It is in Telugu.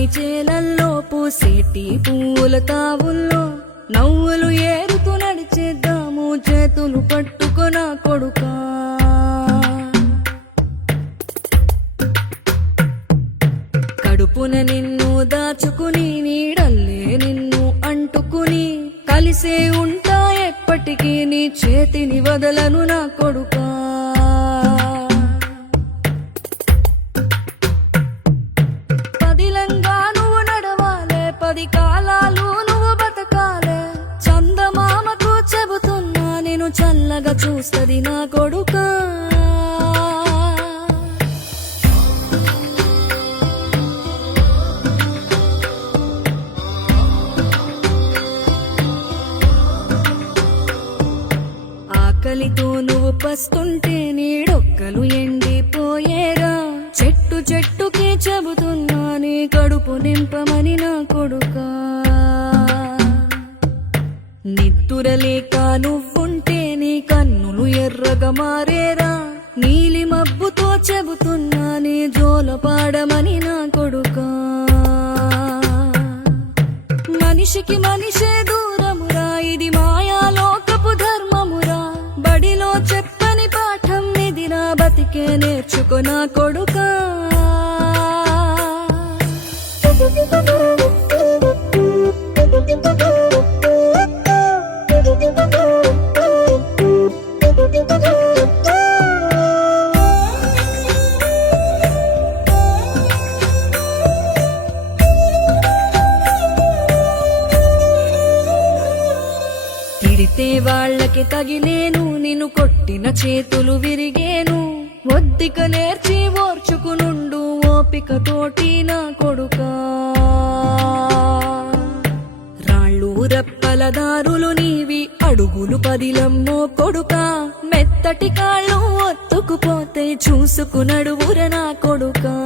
పచ్చని చేలల్లో పూసేటి పూల తావుల్లో నవ్వులు ఏరుతూ నడిచేద్దాము చేతులు పట్టుకొన కొడుకా. కడుపున నిన్ను దాచుకుని నీడల్లే నిన్ను అంటుకుని కలిసే ఉంటా ఎప్పటికీ నీ చేతిని వదలను నా కొడుకా. పదిలంగా నువ్వు నడవాలే, 10 కాలాలు నువ్వు బతకాలే. చందమామకు చెబుతున్నా నేను చల్లగా చూస్తది నా కొడుకా. ఆకలితో నువ్వు పస్తుంటే నీడొక్కలు ఎండిపోయేరా. చెట్టు చెట్టుకి చెబుతున్నా నీ కడుపు నింపమని నా కొడుకా. నిద్దురలేక నువ్వుంటే నీ కన్నులు ఎర్రగా మారేరా. నీలి మబ్బుతో చెబుతున్నా నీ జోల పాడమని నా కొడుకా. మనిషికి మనిషే దూరమురా, ఇది మాయాలోకపు ధర్మమురా. బడిలో చెప్పని పాఠం నిదిరా, బతికే నేర్చుకో నా కొడుకా. తిడితే వాళ్ళకి తగిలేను, నిన్ను కొట్టిన చేతులు విరిగేను. ఒద్దిక నేర్చి ఓర్చుకునుండు ఓపికతోటి నా కొడుకా. రాళ్ళు రప్పల దారులు నీవి, అడుగులు పదిలమ్మో కొడుకా. మెత్తటి కాళ్ళు ఒత్తుకుపోతే చూసుకునడువుర నా కొడుకా.